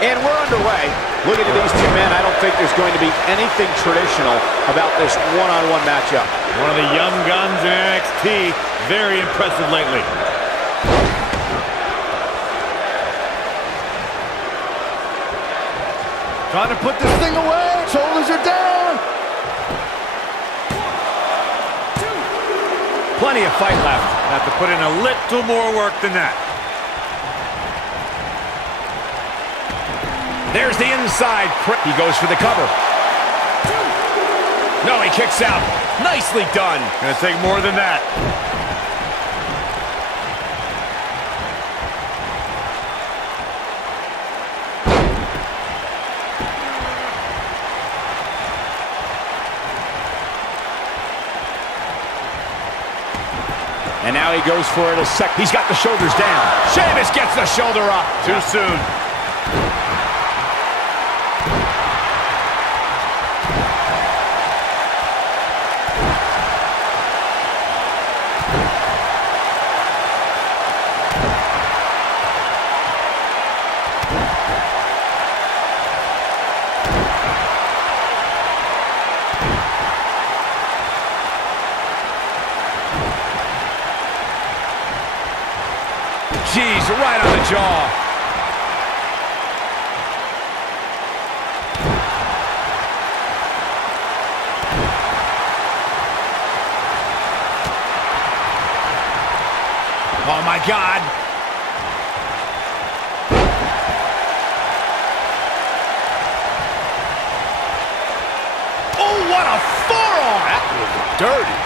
And we're underway. Looking at these two men, I don't think there's going to be anything traditional about this one-on-one matchup. One of the young guns in NXT. Very impressive lately. Trying to put this thing away. Shoulders are down. Plenty of fight left. Have to put in a little more work than that. There's the inside. He goes for the cover. No, he kicks out. Nicely done. Gonna take more than that. And now he goes for it a sec. He's got the shoulders down. Sheamus gets the shoulder up. Too soon. Jeez, right on the jaw. Oh, my God. Oh, what a forearm. That was dirty.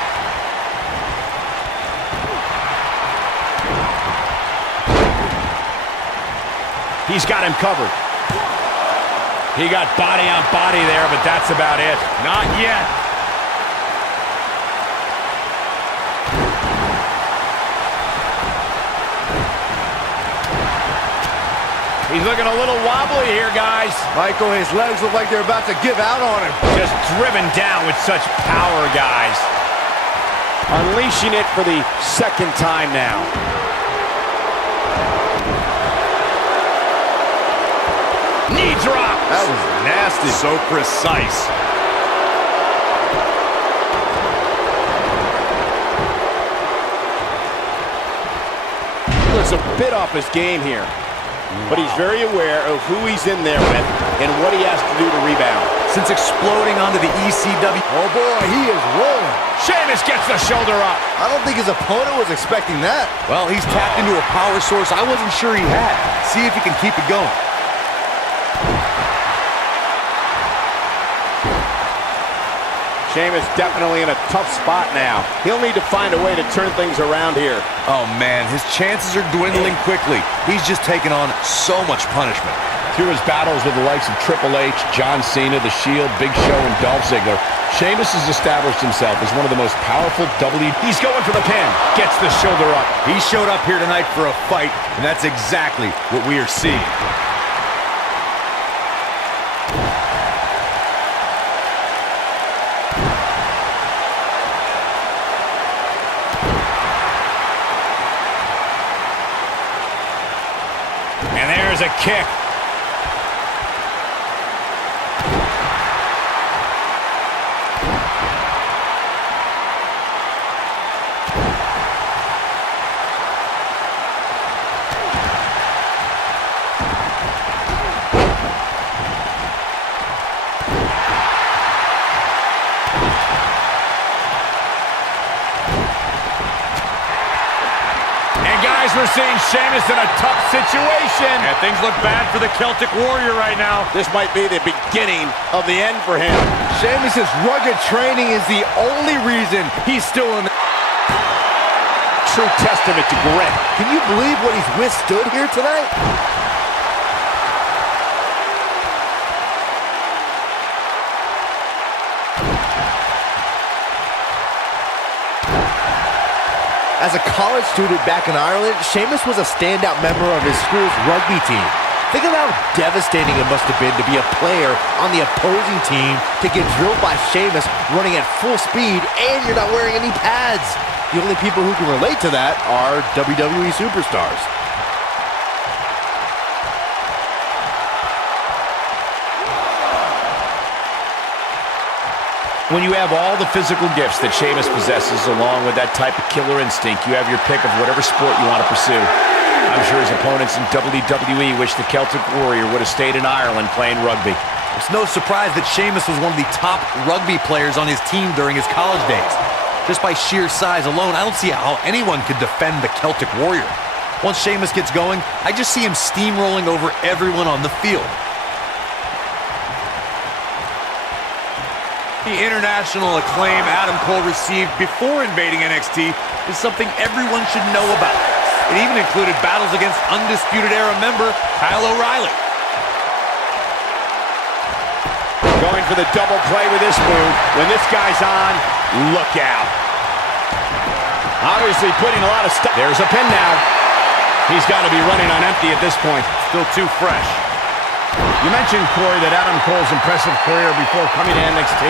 He's got him covered. He got body on body there, but that's about it. Not yet. He's looking a little wobbly here, guys. Michael, his legs look like they're about to give out on him. Just driven down with such power, guys. Unleashing it for the second time now. Knee drop. That was nasty. So precise. He looks a bit off his game here, but he's very aware of who he's in there with and what he has to do to rebound. Since exploding onto the ECW. Oh boy, he is rolling. Sheamus gets the shoulder up. I don't think his opponent was expecting that. Well, he's tapped into a power source I wasn't sure he had. See if he can keep it going. Sheamus definitely in a tough spot now. He'll need to find a way to turn things around here. Oh, man, his chances are dwindling quickly. He's just taken on so much punishment. Through his battles with the likes of Triple H, John Cena, The Shield, Big Show, and Dolph Ziggler, Sheamus has established himself as one of the most powerful He's going for the pin. Gets the shoulder up. He showed up here tonight for a fight, and that's exactly what we are seeing. And there's a kick. We're seeing Sheamus in a tough situation. And things look bad for the Celtic Warrior right now. This might be the beginning of the end for him. Sheamus' rugged training is the only reason he's still in. True testament to grit. Can you believe what he's withstood here tonight? As a college student back in Ireland, Sheamus was a standout member of his school's rugby team. Think of how devastating it must have been to be a player on the opposing team to get drilled by Sheamus running at full speed and you're not wearing any pads. The only people who can relate to that are WWE superstars. When you have all the physical gifts that Sheamus possesses, along with that type of killer instinct, you have your pick of whatever sport you want to pursue. I'm sure his opponents in WWE wish the Celtic Warrior would have stayed in Ireland playing rugby. It's no surprise that Sheamus was one of the top rugby players on his team during his college days. Just by sheer size alone, I don't see how anyone could defend the Celtic Warrior. Once Sheamus gets going, I just see him steamrolling over everyone on the field. The international acclaim Adam Cole received before invading NXT is something everyone should know about. It even included battles against Undisputed Era member Kyle O'Reilly. Going for the double play with this move. When this guy's on, look out. Obviously putting a lot of stuff. There's a pin now. He's got to be running on empty at this point. Still too fresh. You mentioned, Corey, that Adam Cole's impressive career before coming to NXT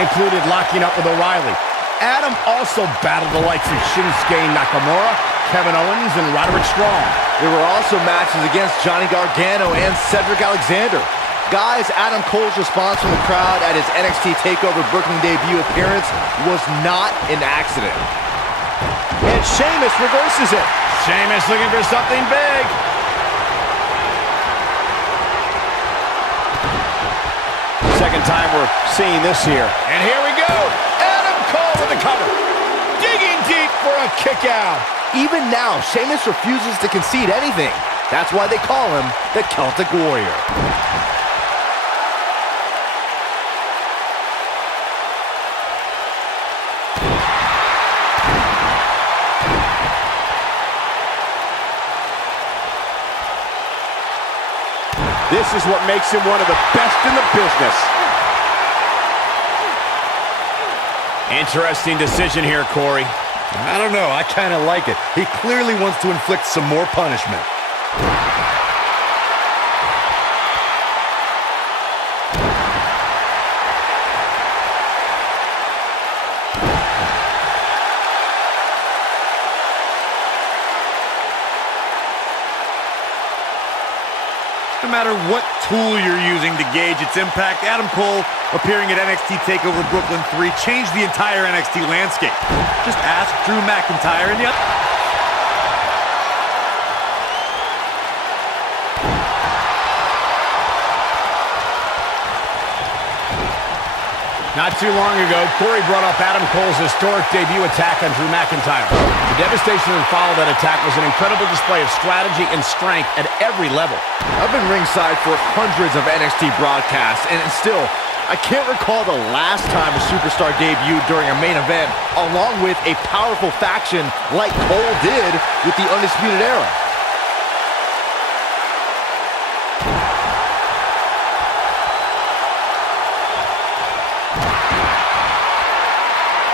included locking up with O'Reilly. Adam also battled the likes of Shinsuke Nakamura, Kevin Owens, and Roderick Strong. There were also matches against Johnny Gargano and Cedric Alexander. Guys, Adam Cole's response from the crowd at his NXT TakeOver Brooklyn debut appearance was not an accident. And Sheamus reverses it. Sheamus looking for something big. Second time we're seeing this here. And here we go. Adam Cole with the cover. Digging deep for a kick out. Even now, Sheamus refuses to concede anything. That's why they call him the Celtic Warrior. This is what makes him one of the best in the business. Interesting decision here, Corey. I don't know, I kind of like it. He clearly wants to inflict some more punishment. No matter what tool you're using to gauge its impact, Adam Cole appearing at NXT TakeOver Brooklyn 3 changed the entire NXT landscape. Just ask Drew McIntyre and the other. Not too long ago, Corey brought up Adam Cole's historic debut attack on Drew McIntyre. The devastation that followed that attack was an incredible display of strategy and strength at every level. I've been ringside for hundreds of NXT broadcasts, and still, I can't recall the last time a superstar debuted during a main event, along with a powerful faction like Cole did with the Undisputed Era.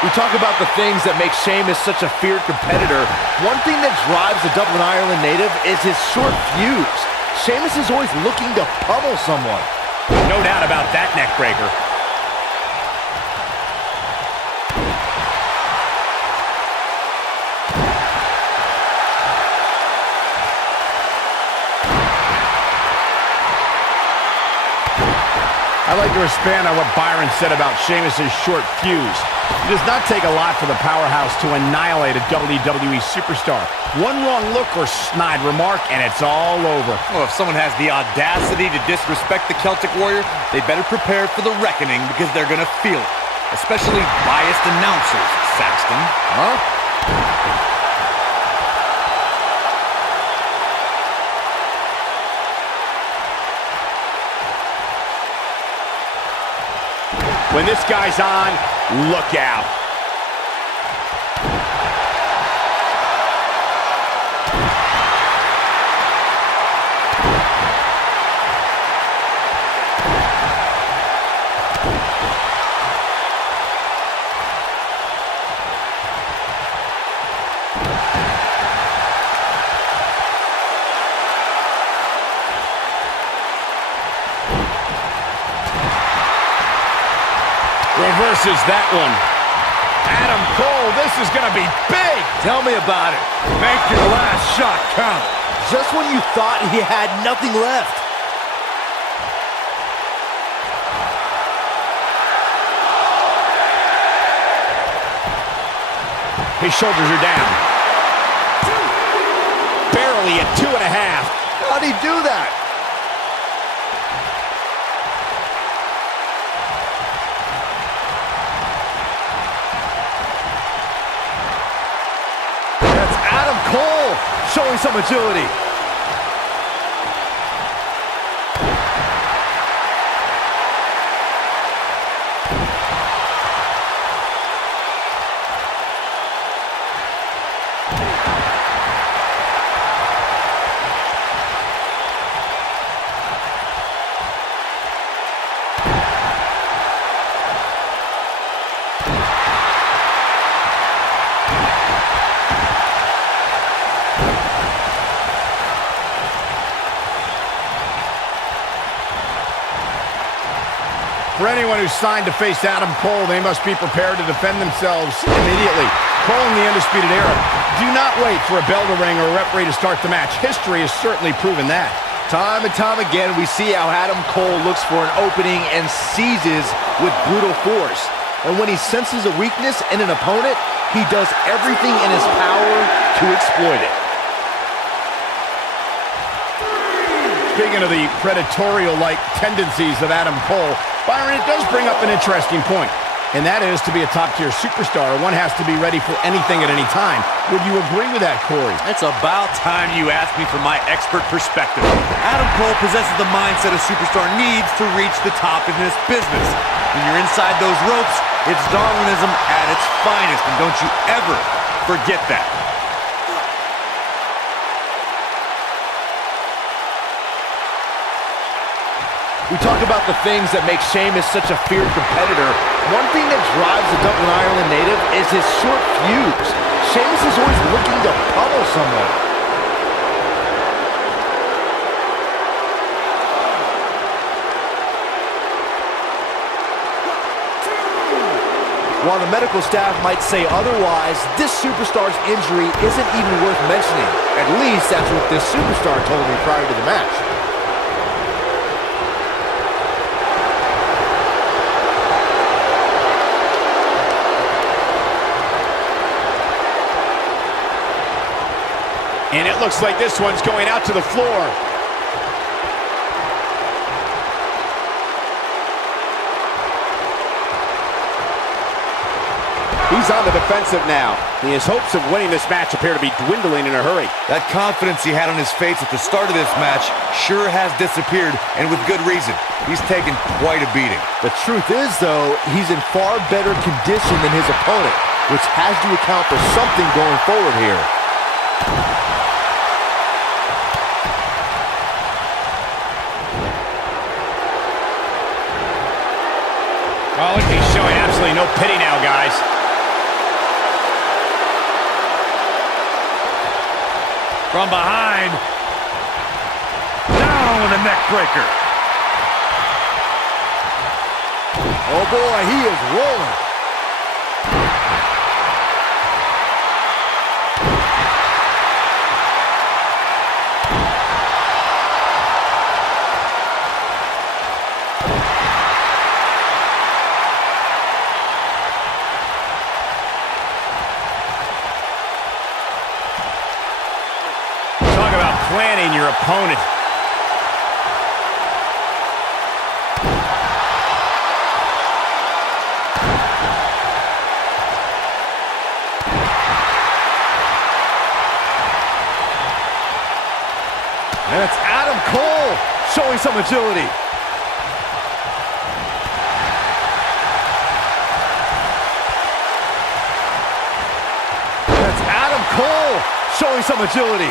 We talk about the things that make Sheamus such a feared competitor. One thing that drives the Dublin, Ireland native is his short fuse. Sheamus is always looking to pummel someone. No doubt about that neck breaker. I like to expand on what Byron said about Sheamus' short fuse. It does not take a lot for the powerhouse to annihilate a WWE superstar. One wrong look or snide remark, and it's all over. Well, if someone has the audacity to disrespect the Celtic Warrior, they better prepare for the reckoning because they're going to feel it. Especially biased announcers, Saxton. Huh? When this guy's on, look out. Reverses that one. Adam Cole, this is going to be big. Tell me about it. Make your last shot count. Just when you thought he had nothing left. His shoulders are down. Barely at 2.5. How'd he do that? That's Adam Cole showing some agility. For anyone who's signed to face Adam Cole, they must be prepared to defend themselves immediately. Cole in the Undisputed Era. Do not wait for a bell to ring or a referee to start the match. History has certainly proven that. Time and time again, we see how Adam Cole looks for an opening and seizes with brutal force. And when he senses a weakness in an opponent, he does everything in his power to exploit it. Speaking of the predatorial-like tendencies of Adam Cole, Byron, it does bring up an interesting point, and that is, to be a top-tier superstar, one has to be ready for anything at any time. Would you agree with that, Corey? It's about time you asked me for my expert perspective. Adam Cole possesses the mindset a superstar needs to reach the top in this business. When you're inside those ropes, it's Darwinism at its finest, and don't you ever forget that. We talk about the things that make Sheamus such a feared competitor. One thing that drives the Dublin, Ireland native is his short fuse. Sheamus is always looking to pummel someone. While the medical staff might say otherwise, this superstar's injury isn't even worth mentioning. At least that's what this superstar told me prior to the match. And it looks like this one's going out to the floor. He's on the defensive now. His hopes of winning this match appear to be dwindling in a hurry. That confidence he had on his face at the start of this match sure has disappeared, and with good reason. He's taken quite a beating. The truth is, though, he's in far better condition than his opponent, which has to account for something going forward here. Oh, look, he's showing absolutely no pity now, guys. From behind. Down with a neck breaker. Oh boy, he is rolling. Talk about planning your opponent. And it's Adam Cole showing some agility. That's Adam Cole showing some agility.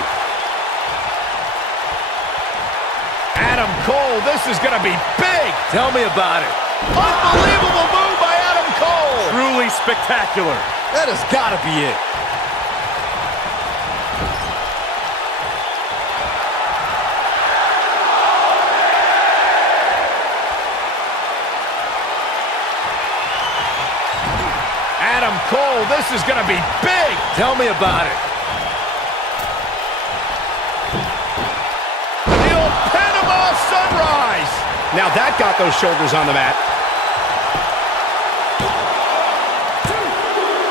Adam Cole, this is going to be big. Tell me about it. Unbelievable move by Adam Cole. Truly spectacular. That has got to be it. Adam Cole, this is going to be big. Tell me about it. The old Panama Sunrise. Now that got those shoulders on the mat.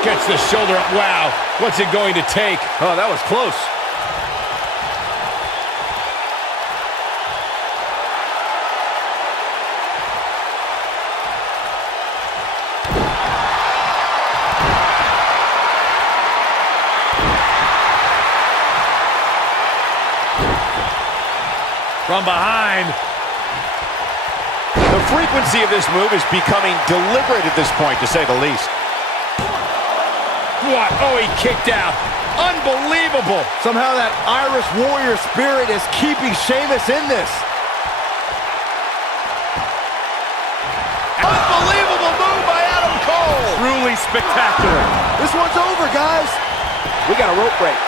Gets the shoulder up. Wow. What's it going to take? Oh, that was close. From behind. The frequency of this move is becoming deliberate at this point, to say the least. What? Oh, he kicked out. Unbelievable. Somehow that Irish warrior spirit is keeping Sheamus in this. Unbelievable move by Adam Cole. Truly spectacular. This one's over, guys. We got a rope break.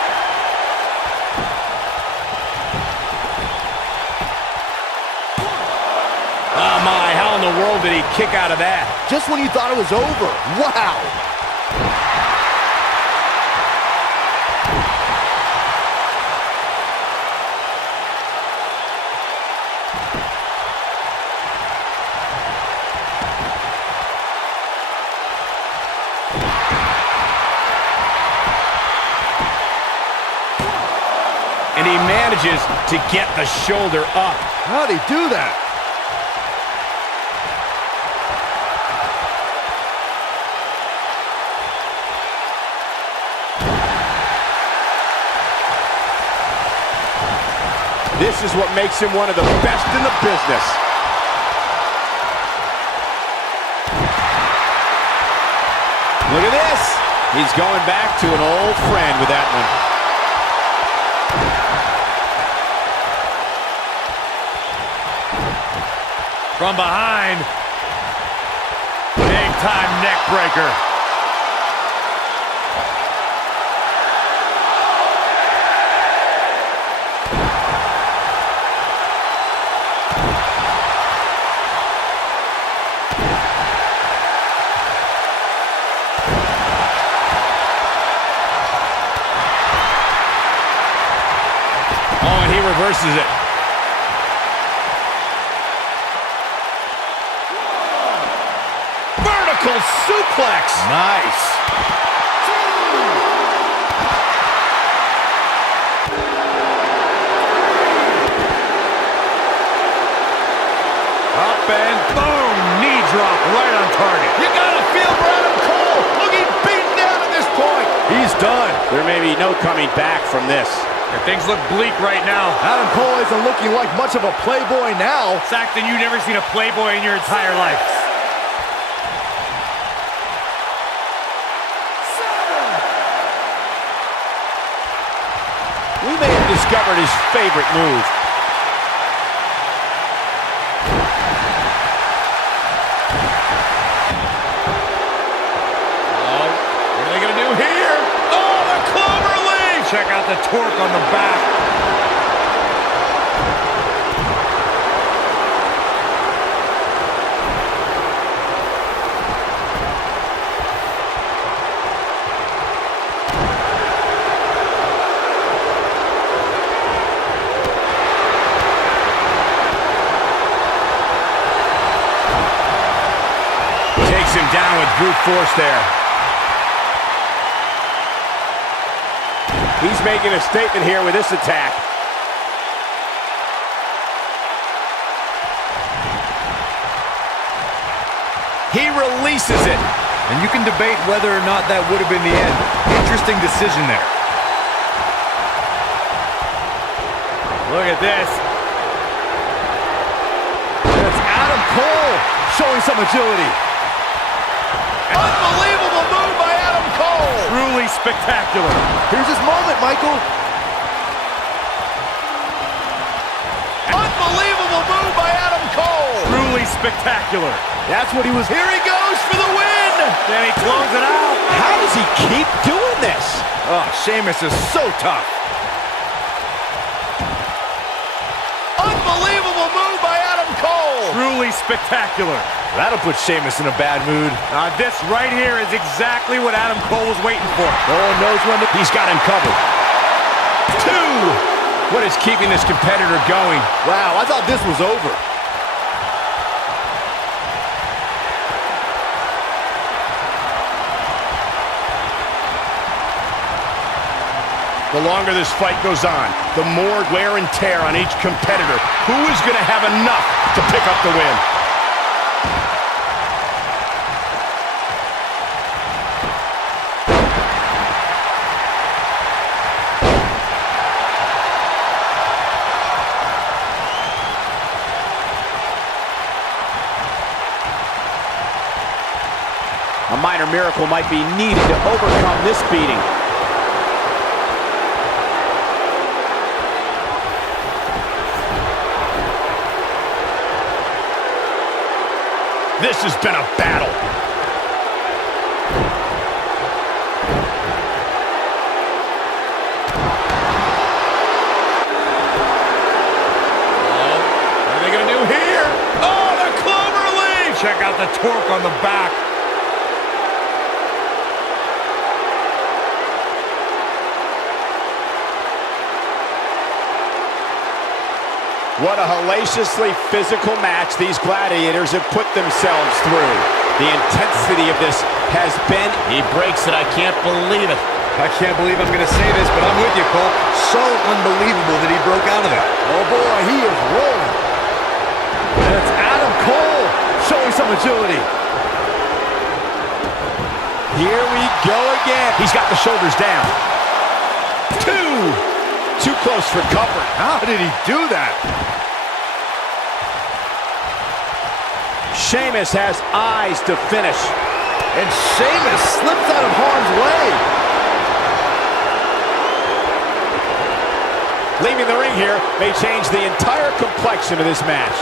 Oh, my. How in the world did he kick out of that? Just when you thought it was over. Wow. And he manages to get the shoulder up. How'd he do that? This is what makes him one of the best in the business. Look at this. He's going back to an old friend with that one. From behind. Big time neck breaker. Oh, and he reverses it. Vertical suplex. Nice. Up and boom. Knee drop right on target. You gotta feel for Adam Cole. Looking beaten down at this point. He's done. There may be no coming back from this. And things look bleak right now. Adam Cole isn't looking like much of a playboy now. Saxton, you've never seen a playboy in your entire life. We may have discovered his favorite move. Oh, what are they going to do here? Oh, the clover leaf. Check out the torque on the back. Takes him down with brute force there. He's making a statement here with this attack. He releases it. And you can debate whether or not that would have been the end. Interesting decision there. Look at this. It's Adam Cole showing some agility. Unbelievable move by Adam Cole. Truly spectacular. Here's his moment, Michael. Unbelievable move by Adam Cole. Truly spectacular. That's what he was. Here he goes for the win. Then he closes it out. How does he keep doing this? Oh, Sheamus is so tough. Unbelievable move by Adam Cole. Truly spectacular. That'll put Sheamus in a bad mood. This right here is exactly what Adam Cole was waiting for. No one knows when to... He's got him covered. 2. What is keeping this competitor going? Wow, I thought this was over. The longer this fight goes on, the more wear and tear on each competitor. Who is going to have enough to pick up the win? A minor miracle might be needed to overcome this beating. This has been a battle. What are they going to do here? Oh, the clover leaf! Check out the torque on the back. What a hellaciously physical match these gladiators have put themselves through. The intensity of this has been... He breaks it. I can't believe it. I can't believe I'm going to say this, but I'm with you, Cole. So unbelievable that he broke out of that. Oh boy, he is rolling. And it's Adam Cole showing some agility. Here we go again. He's got the shoulders down. Too close for comfort. How did he do that? Sheamus has eyes to finish. And Sheamus slips out of harm's way. Leaving the ring here may change the entire complexion of this match.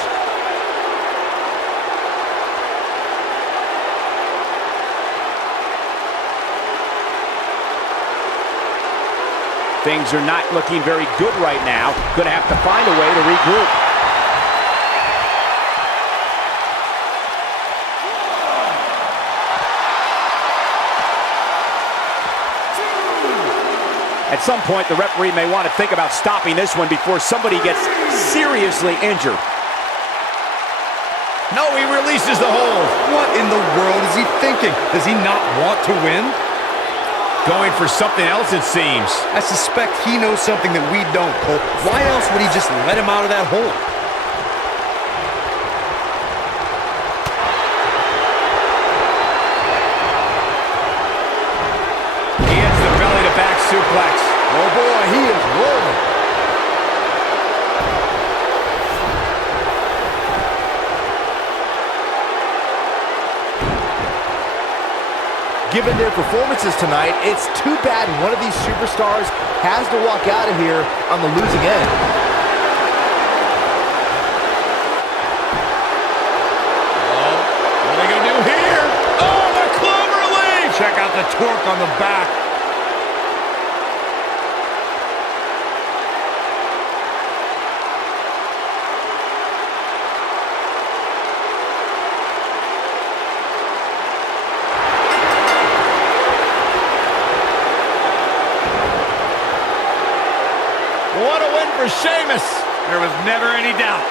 Things are not looking very good right now. Going to have to find a way to regroup. At some point, the referee may want to think about stopping this one before somebody gets seriously injured. No, he releases the hold. What in the world is he thinking? Does he not want to win? Going for something else, it seems. I suspect he knows something that we don't, Cole. Why else would he just let him out of that hole? He hits the belly-to-back suplex. Oh boy, he is rolling. Given their performances tonight, it's too bad one of these superstars has to walk out of here on the losing end. What are they going to do here? Oh, the clover leaf! Check out the torque on the back. What a win for Sheamus. There was never any doubt.